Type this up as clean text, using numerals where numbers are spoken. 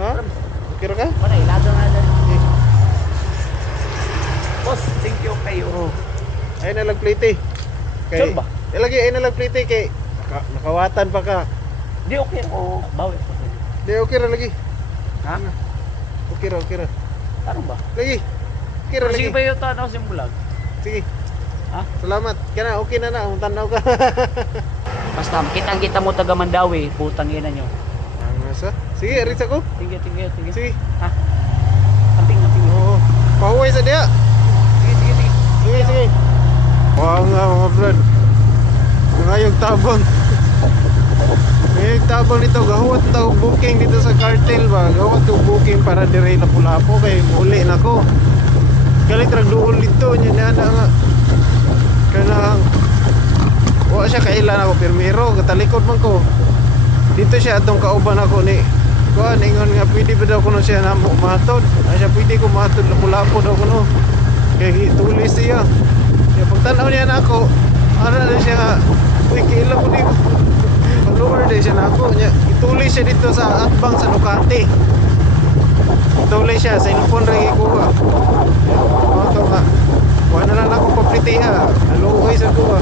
Ha? Okay ra ka? Wala, ilado na dyan. Eh. Boss, thank you kayo. Oh. Ay na lang plate. Sure ba? Lagi ay na lang plate kay nakawatan pa ka. Di okay ako. Bawi ko. Di okay ra lagi. Ha? Okay ra. Ano ba? Lagi. Okay ra lagi. Sige ba yung tanaw sa bulag? Sige. Ha? Salamat. Kana okay na na, ang tanaw ka. Basta, kitang-kita mo taga Mandawi, putang ina nyo. Ang asa? Sige, aris ako. Sige. Sige. Ha? Ating. Oo. Pahuway sa diya. Sige. Wow nga mga brad. Ngayog tabang. Ngayog tabang dito. Gawat daw booking dito sa cartel ba. Gawat daw booking para dire Lapu-Lapu. Kaya uli na ko. Galit ragduol dito. Yan nga. Kaya wala siya kailan ako pirmero. Katalikod man ko. Dito siya atong kauban ako ni kuan ingon nga pwede ba daw kuno siya na matod. Ay siya pwede ko matod Lapu-Lapu daw kuno. Kaya tulis siya. Kaya pagtanaw niya na ako, ano na siya nga, uy, kailan ko dito. Pag-lower din siya na ako. Ituloy siya dito sa atbang sa Ducati. Ituloy siya, sa inupon rin ikuha. Ito nga, kuha na lang ako paplitiha. Haluoy sa kuha.